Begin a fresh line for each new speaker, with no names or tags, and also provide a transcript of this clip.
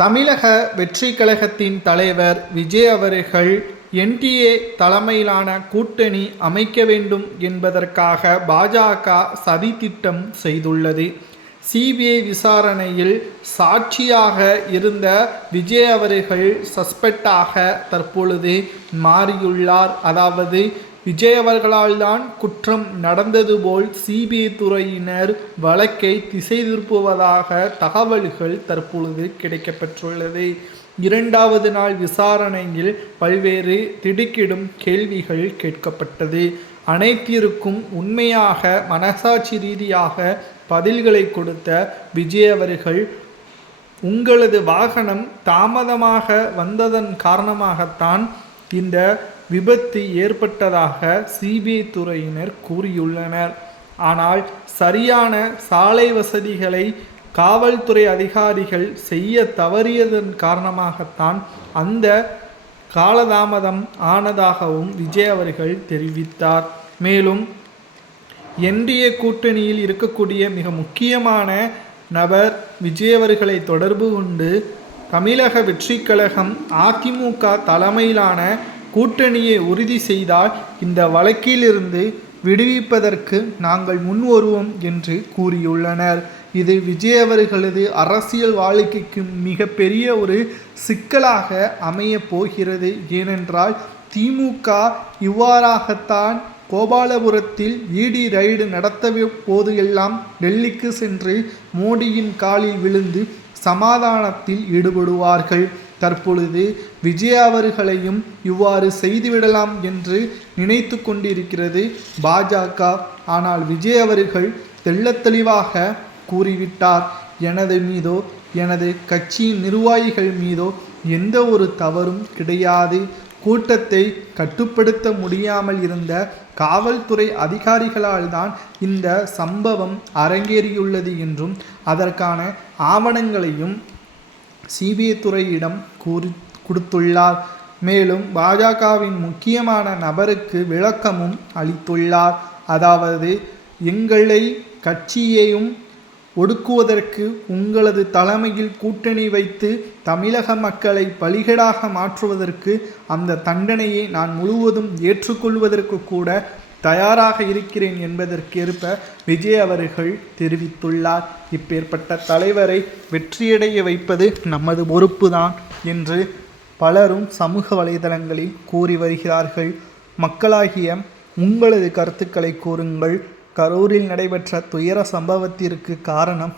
தமிழக வெற்றி கழகத்தின் தலைவர் விஜய் அவர்கள் என்டிஏ தலைமையிலான கூட்டணி அமைக்க வேண்டும் என்பதற்காக பாஜக சதித்திட்டம் செய்துள்ளது. சிபிஐ விசாரணையில் சாட்சியாக இருந்த விஜய் அவர்கள் சஸ்பெக்டாக தற்பொழுது மாறியுள்ளார். அதாவது விஜய் குற்றம் நடந்தது போல் சிபிஐ துறையினர் வழக்கை திசை திருப்புவதாக தகவல்கள் தற்பொழுது கிடைக்கப்பெற்றுள்ளது. இரண்டாவது நாள் விசாரணையில் பல்வேறு திடுக்கிடும் கேள்விகள் கேட்கப்பட்டது. அனைத்திற்கும் உண்மையாக மனசாட்சி ரீதியாக பதில்களை கொடுத்த விஜய் அவர்கள் உங்களது வாகனம் தாமதமாக வந்ததன் காரணமாகத்தான் இந்த விபத்து ஏற்பட்டதாக சிபிஐ துறையினர் கூறியுள்ளனர். ஆனால் சரியான சாலை வசதிகளை காவல்துறை அதிகாரிகள் செய்ய தவறியதன் காரணமாகத்தான் அந்த காலதாமதம் ஆனதாகவும் விஜய் அவர்கள் தெரிவித்தார். மேலும் என்டிஏ கூட்டணியில் இருக்கக்கூடிய மிக முக்கியமான நபர் விஜய் அவர்களை தொடர்பு கொண்டு தமிழக வெற்றி கழகம் அதிமுக தலைமையிலான கூட்டணியை உறுதி செய்தால் இந்த வழக்கிலிருந்து விடுவிப்பதற்கு நாங்கள் முன் வருவோம் என்று கூறியுள்ளனர். இது விஜய் அவர்களது அரசியல் வாழ்க்கைக்கு மிகப்பெரிய ஒரு சிக்கலாக அமையப் போகிறது. ஏனென்றால் திமுக இவ்வாறாகத்தான் கோபாலபுரத்தில் இடி ரைடு நடத்த போதெல்லாம் டெல்லிக்கு சென்று மோடியின் காலில் விழுந்து சமாதானத்தில் ஈடுபடுவார்கள். தற்பொழுது விஜய் அவர்களையும் இவ்வாறு செய்துவிடலாம் என்று நினைத்து கொண்டிருக்கிறது பாஜக. ஆனால் விஜய் அவர்கள் தெள்ளத்தெளிவாக கூறிவிட்டார் எனது மீதோ எனது கட்சியின் நிர்வாகிகள் மீதோ எந்த ஒரு தவறும் கிடையாது. கூட்டத்தை கட்டுப்படுத்த முடியாமல் இருந்த காவல்துறை அதிகாரிகளால் தான் இந்த சம்பவம் அரங்கேறியுள்ளது என்றும் அதற்கான ஆவணங்களையும் சிபிஐ துறையிடம் கூறி கொடுத்துள்ளார். மேலும் பாஜகவின் முக்கியமான நபருக்கு விளக்கமும் அளித்துள்ளார். அதாவது எங்களை கட்சியையும் ஒடுக்குவதற்கு உங்களது தலைமையில் கூட்டணி வைத்து தமிழக மக்களை பலிகடாக மாற்றுவதற்கு அந்த தண்டனையை நான் முழுவதும் ஏற்றுக்கொள்வதற்கு கூட தயாராக இருக்கிறேன் என்பதற்கேற்ப விஜய் அவர்கள் தெரிவித்துள்ளார். இப்பேற்பட்ட தலைவரை வெற்றியடைய வைப்பது நமது பொறுப்புதான் என்று பலரும் சமூக வலைதளங்களில் கூறி வருகிறார்கள். மக்களாகிய உங்களது கருத்துக்களை கூறுங்கள். கரூரில் நடைபெற்ற துயர சம்பவத்திற்கு காரணம்